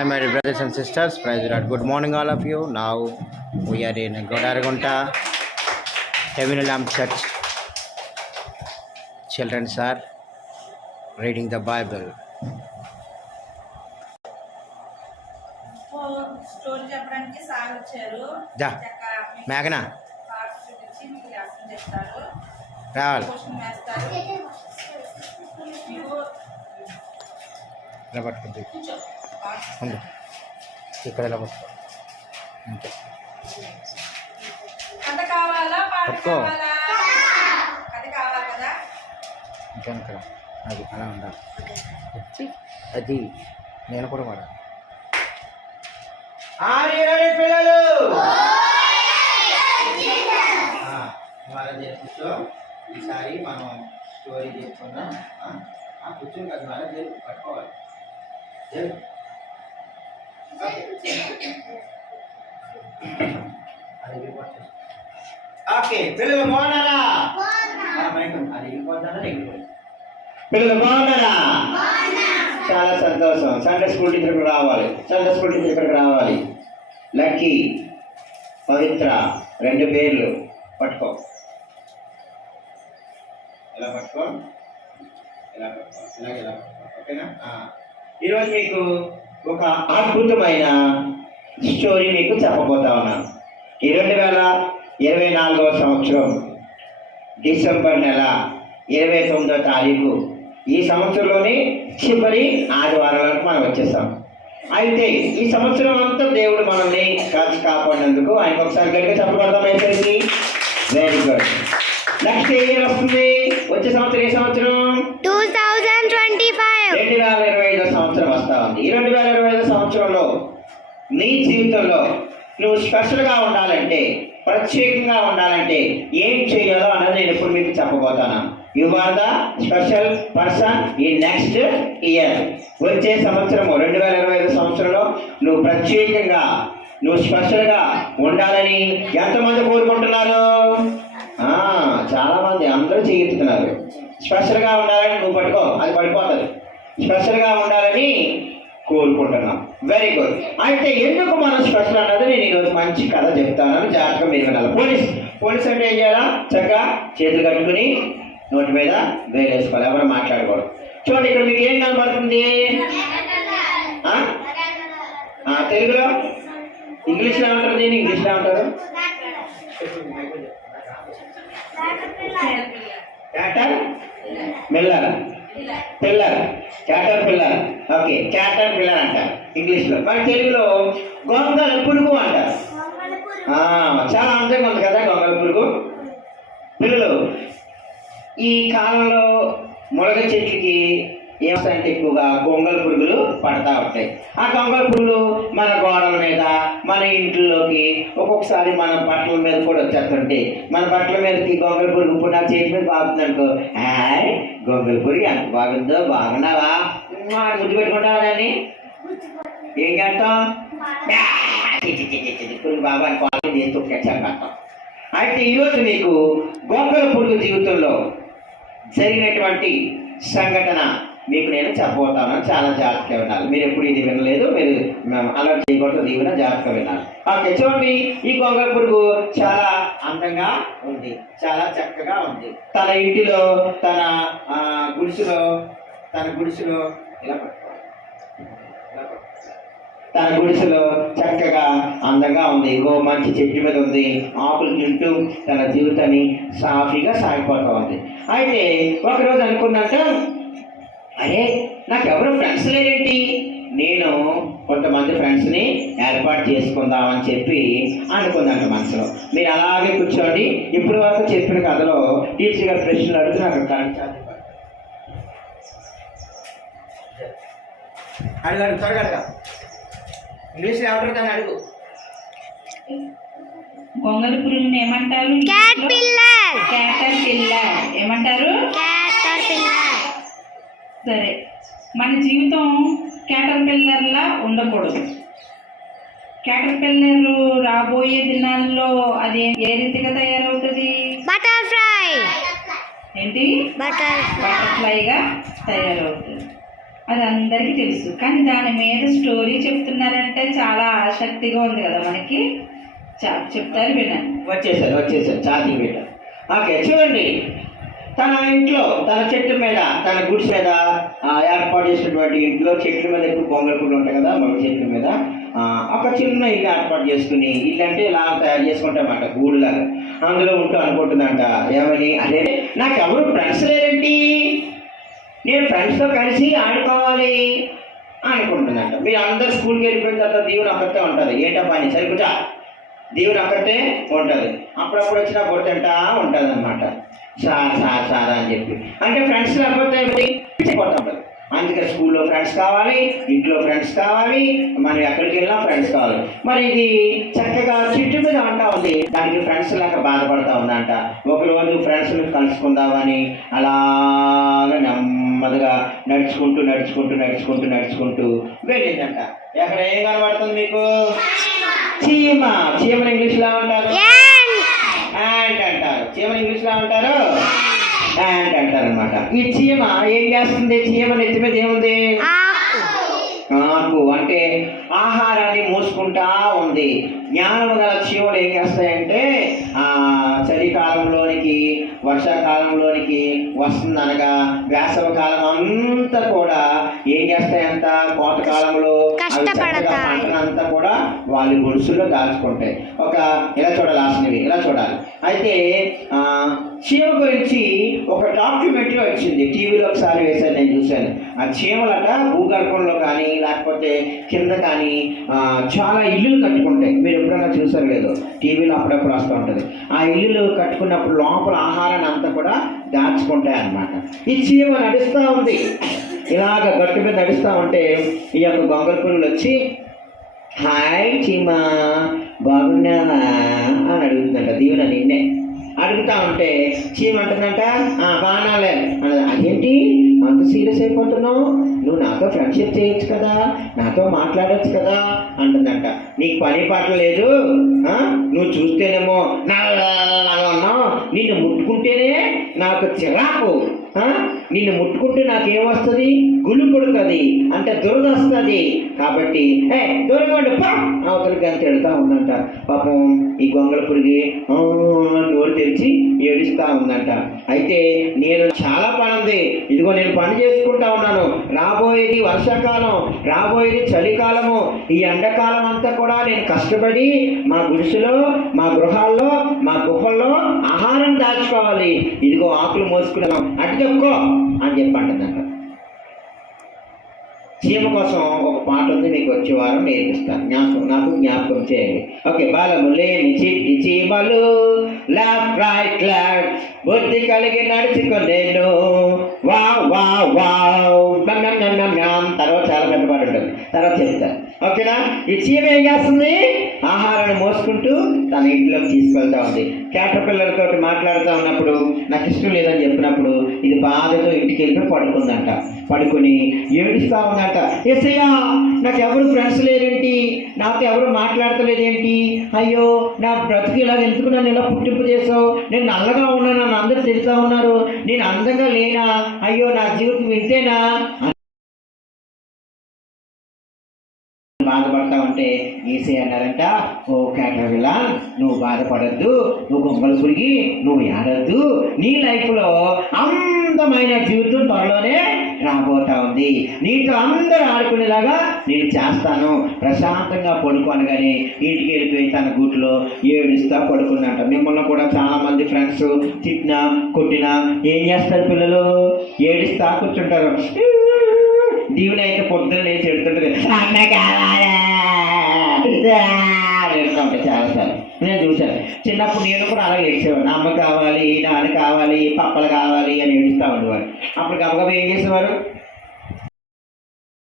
Hi, my dear brothers and sisters. Praise God. Good morning, all of you. Now we are in Godaragunta Heavenly Lamb Church. Children are reading the Bible. Story చెప్పడానికి sir వచ్చారు. మేఘనా రావాలి. ఇలా పట్టుకుంది ఇక్కడ ఇలా పట్టుకో. పట్టుకో ఇంకా ఇక్కడ అది అలా ఉండాలి. అది నేను కూడా వాడాలి. పిల్లలు ఈసారి మనం స్టోరీ చెప్పుకున్నాం. కూర్చొని కదా వాళ్ళ జరుగు పట్టుకోవాలి. ఓకే, పిల్లలు బాగున్నారా? పిల్లలు బాగున్నారా? చాలా సంతోషం. సండే స్కూల్ టీచర్ ఇక్కడికి రావాలి. సండే స్కూల్ టీచర్ ఇక్కడికి రావాలి. లక్కీ, పవిత్ర, 2 పేర్లు పట్టుకో. ఎలా పట్టుకో, ఎలా పట్టుకో, ఇలా పట్టుకో. ఓకేనా? ఈరోజు మీకు ఒక అద్భుతమైన స్టోరీ మీకు చెప్పబోతా ఉన్నాను. 2024వ సంవత్సరం డిసెంబర్ నెల 29వ తారీఖు ఈ సంవత్సరంలోని చివరి ఆదివారాలకు మనం వచ్చేసాం. అయితే ఈ సంవత్సరం అంతా దేవుడు మనల్ని కాచి కాపాడినందుకు ఆయనకు ఒకసారి గట్టిగా చెప్పబడతాం. అయిపోయింది. Very good. నెక్స్ట్ ఇయర్ వస్తుంది. వచ్చే సంవత్సరం ఏ సంవత్సరం? 2025. 2025 సంవత్సరం వస్తా ఉంది. ఈ 2025 సంవత్సరంలో నీ జీవితంలో నువ్వు స్పెషల్గా ఉండాలంటే, ప్రత్యేకంగా ఉండాలంటే ఏం చేయాలో అన్నది నేను ఇప్పుడు మీకు చెప్పబోతాను. You are the special person in next year. వచ్చే సంవత్సరము 2025 సంవత్సరంలో నువ్వు ప్రత్యేకంగా, నువ్వు స్పెషల్గా ఉండాలని ఎంతమంది కోరుకుంటున్నారు? చాలా మంది, అందరూ చేయిస్తున్నారు. స్పెషల్గా ఉండాలని నువ్వు పట్టుకో, అది పడిపోతుంది. స్పెషల్గా ఉండాలని కోరుకుంటున్నాం. Very good. అయితే ఎందుకు మనం స్పెషల్ అన్నది నేను ఈరోజు మంచి కథ చెప్తాను. జాగ్రత్తగా మీరు వినాలి. పోలీస్ అంటే ఏం చేయాలా? చక్కగా చేతులు కట్టుకుని నోటి మీద వేలేసుకోవాలి. ఎవరు మాట్లాడకూడదు. చూడండి, ఇక్కడ మీకు ఏం కనబడుతుంది? తెలుగులో, ఇంగ్లీష్లో ఏమంటారు? దీన్ని ఇంగ్లీష్లో ఏమంటారు? Cater miller, pillar, caterpillar. Okay, caterpillar అంటారు ఇంగ్లీష్లో. మరి తెలుగులో గొంగళ పురుగు అంటారు. చాలా అందంగా ఉంది కదా గొంగళ పురుగు. పిల్లలు, ఈ కాలంలో మునగ చెట్లకి ఏమంటే ఎక్కువగా గొంగళ పురుగులు పడతా ఉంటాయి. ఆ గొంగళ పురుగులు మన గోడల మీద, మన ఇంట్లోకి, ఒక్కొక్కసారి మన బట్టల మీద కూడా వచ్చేస్తుంటాయి. మన బట్టల మీదకి గొంగళ పురుగు ఇప్పుడు నా చేతి మీద బాగుంది అనుకో, గొంగళ పురుగు ఎంత బాగుందో, బాగున్నావా, ముద్దు పెట్టుకుంటావా? దాన్ని ఏం చేస్తాం? పురుగు బాగా అని చేసి తొక్కేస్తాం. అయితే ఈరోజు మీకు గొంగళ పురుగు జీవితంలో జరిగినటువంటి సంఘటన మీకు నేను చెప్పబోతాను. చాలా జాగ్రత్తగా వినాలి. మీరు ఎప్పుడు ఇది వినలేదు, మీరు అలర్ట్ చేయకూడదు. ఇది కూడా జాగ్రత్తగా వినాలి. ఓకే, చూడండి, ఈ గొంగళ పురుగు చాలా అందంగా ఉంది, చాలా చక్కగా ఉంది. తన ఇంటిలో, తన గుడిసెలో ఇలా పట్టుకోవాలి. తన గుడిసెలో చక్కగా అందంగా ఉంది. మంచి చెట్టు మీద ఉంది, ఆకులు తింటూ తన జీవితాన్ని సాఫీగా సాగిపోతూ ఉంది. అయితే ఒకరోజు అనుకున్నాక, అరే నాకు ఎవరు ఫ్రెండ్స్ లేరేంటి, నేను కొంతమంది ఫ్రెండ్స్ని ఏర్పాటు చేసుకుందామని చెప్పి అనుకున్నాను మనసులో. మీరు అలాగే కూర్చోండి. ఇప్పటి వరకు చెప్పిన కథలో టీచర్ గారు ప్రశ్నలు అడుగుతూ నాకు కరెంట్ అడుగు త్వరగా అడగా. ఇంగ్లీష్లో ఏమంటారు దాన్ని అడుగు. గొంగళ పురుగుని ఏమంటారు? క్యాటర్ పిల్లర్. ఏమంటారు? సరే, మన జీవితం క్యాటర్ పిల్లర్లా ఉండకూడదు. క్యాటర్ పిల్లర్ రాబోయే దినాల్లో అది ఏ రీతిగా తయారవుతుంది? ఏంటి? బటర్ఫ్లైగా తయారవుతుంది. అది అందరికీ తెలుసు. కానీ దాని మీద స్టోరీ చెప్తున్నారంటే చాలా ఆసక్తిగా ఉంది కదా మనకి. చెప్తారు వినండి. వచ్చేసారు ఛార్జింగ్ పెట్టారు. ఓకే, చూడండి. తన ఇంట్లో తన చెట్టు మీద తన గుడ్స్ మీద ఏర్పాటు చేసినటువంటి ఇంట్లో చెట్ల మీద ఎక్కువ గొంగళపూలు ఉంటాయి కదా, మగ చెట్ల మీద ఒక చిన్న ఇల్లు ఏర్పాటు చేసుకుని, ఇల్లు అంటే ఇలా తయారు చేసుకుంటామట గూడులాగా. అందులో ఉంటూ అనుకుంటుందంట ఏమని, అదే నాకు ఎవరు ఫ్రెండ్స్ లేరండి, నేను ఫ్రెండ్స్తో కలిసి ఆడుకోవాలి అనుకుంటుందంట. మీరు అందరు స్కూల్కి వెళ్ళిపోయిన తర్వాత దీవుని ఒక్కటే ఉంటుంది. ఏంటప్పా అని సరిగ్గా దేవుడు అక్కడే ఉంటుంది. అప్పుడప్పుడు వచ్చినా కొడుతుంటా ఉంటుంది అనమాట. సార్ అని చెప్పి, అంటే ఫ్రెండ్స్ లేకపోతే పోతా ఉంటుంది. అందుకే స్కూల్లో ఫ్రెండ్స్ కావాలి, ఇంట్లో ఫ్రెండ్స్ కావాలి, మనం ఎక్కడికి వెళ్ళినా ఫ్రెండ్స్ కావాలి. మరి ఇది చక్కగా చెట్టు మీద అంటా ఉంది, దానికి ఫ్రెండ్స్ లేక బాధపడతా ఉందంట. ఒకరోజు ఫ్రెండ్స్ని కలుసుకుందామని అలాగా నెమ్మదిగా నడుచుకుంటూ వెళ్ళిందంట. ఎక్కడ ఏం కనబడుతుంది మీకు? చీమని ఇంగ్లీష్లో అంటారు యాంట్ అంటారు. చీమని ఇంగ్లీష్లో అంటారు యాంట్ అంటారు అనమాట. ఈ చీమ ఏం చేస్తుంది? చీమ నెత్తి మీద ఏముంది? ఆకు, అంటే ఆహారాన్ని మోసుకుంటా ఉంది. జ్ఞానం గల చీమలు ఏం చేస్తాయంటే చలికాలంలోనికి వర్షాకాలంలోనికి వస్తుందనగా వేసవి కాలం అంతా కూడా ఏం చేస్తాయంట, కోతకాలంలో పంటనంతా కూడా వాళ్ళ గొలుసుల్లో దాచుకుంటాయి. ఇలా చూడాల్సినవి ఇలా చూడాలి. అయితే చీమ గురించి ఒక డాక్యుమెంటరీ వచ్చింది, టీవీలో ఒకసారి వేశాను, నేను చూశాను. ఆ చీమలట భూగర్భంలో కానీ లేకపోతే కింద కానీ చాలా ఇల్లులు కట్టుకుంటాయి. మీరు ఎప్పుడైనా చూసారు లేదో, టీవీలో అప్పుడప్పుడు వస్తూ ఉంటుంది. ఆ ఇల్లులు కట్టుకున్నప్పుడు లోపల ఆహారాన్ని అంతా కూడా దాచుకుంటాయి అన్నమాట. ఈ చీమ నడుస్తూ ఉంది, ఇలాగ గట్టు మీద నడుస్తూ ఉంటే ఈ యొక్క గొంగళపురుగులు వచ్చి హాయ్ చీమ బాగున్నావా అని అడుగుతుందంట. దీవెన నిన్నే అడుగుతా ఉంటే చీమ అంటుందంట బాగాలే అన్నది. అదేంటి అంత సీరియస్ అయిపోతున్నావు, నువ్వు నాతో ఫ్రెండ్షిప్ చేయొచ్చు కదా, నాతో మాట్లాడవచ్చు కదా అంటుందంట. నీకు పని పాట లేదు, నువ్వు చూస్తేనేమో నాలాగా ఉన్నావు, నిన్ను ముట్టుకుంటేనే నాకు చిరాకు, నిన్ను ముట్టుకుంటే నాకేమొస్తుంది, గుళ్ళు పుడుతుంది, అంటే దురద వస్తుంది, కాబట్టి దూరంగా అవతలికి అంత వెళ్తా ఉందంట. పాపం ఈ గొంగళపురుగి నోరు తెరిచి ఏడుస్తూ ఉందంట. అయితే నేను చాలా పని ఉంది, ఇదిగో నేను పని చేసుకుంటా ఉన్నాను, రాబోయేది వర్షాకాలం, రాబోయేది చలికాలము, ఈ ఎండాకాలం అంతా కూడా నేను కష్టపడి మా గుడిసెలో మా గృహాల్లో మా గుహల్లో ఆహారం దాచుకోవాలి, ఇదిగో ఆకులు మోసుకున్నాం అటు తక్కువ అని చెప్పి అంటుందంట. చీమ కోసం ఒక పాట ఉంది, మీకు వచ్చే వారం నేర్పిస్తాను, నాకు జ్ఞాపకం చేయండి. ఓకే, బాలము లేని చిట్టి చీమలు లెఫ్ట్ రైట్ లెఫ్ట్ బుద్ధి కలిగి నడుచుకునేను వా వా వావ్. తర్వాత చాలా పెద్ద పాట ఉంటుంది, తర్వాత చెప్తాను. ఓకేనా? ఈ చీమ ఏం చేస్తుంది? ఆహారాన్ని మోసుకుంటూ తన ఇంట్లోకి తీసుకెళ్తా ఉంది. క్యాటర్పిల్లర్తో మాట్లాడుతూ ఉన్నప్పుడు నాకు ఇష్టం లేదని చెప్పినప్పుడు ఇది బాధతో ఇంటికి వెళ్ళి పడుకుందంట. పడుకొని ఏడుస్తూ ఉందంట, ఏసయ్యా నాకు ఎవరు ఫ్రెండ్స్ లేరేంటి, నాతో ఎవరు మాట్లాడతలేదేంటి, అయ్యో నా బ్రతుకు ఇలా ఎందుకు నన్ను ఇలా పుట్టింపు చేసావు, నేను నల్లగా ఉన్నాను, నన్ను అందరూ తిరుగుతూ ఉన్నారు, నేను అందంగా లేనా, అయ్యో నా జీవితం వింటేనా బాధపడతా ఉంటే ఏసీ అన్నారంట, ఓ క్యాటర్పిల్ల నువ్వు బాధపడద్దు, నువ్వు గొంగళపురుగి నువ్వు ఏడద్దు, నీ లైఫ్లో అందమైన జీవితం త్వరలోనే రాబోతా ఉంది, నీతో అందరూ ఆడుకునేలాగా నేను చేస్తాను, ప్రశాంతంగా పడుకోనగానే ఇంటికి వెళ్ళిపోయి తన గూట్లో ఏడుస్తా పడుకుందంట. మిమ్మల్ని కూడా చాలా మంది ఫ్రెండ్స్ తిట్టినా కొట్టినా ఏం చేస్తారు పిల్లలు? ఏడుస్తా కూర్చుంటారు. దీవుని అయితే పొద్దున్న లేచి ఎడుతుంటుంది, అమ్మ కావాలా చాలాసార్లు నేను చూశాను. చిన్నప్పుడు నేను కూడా అలా ఏడ్చేవాడు, అమ్మ కావాలి, నాన్న కావాలి, పప్పలు కావాలి అని ఏడుస్తూ ఉండేవారు. అప్పుడు గబగబా ఏం చేసేవారు?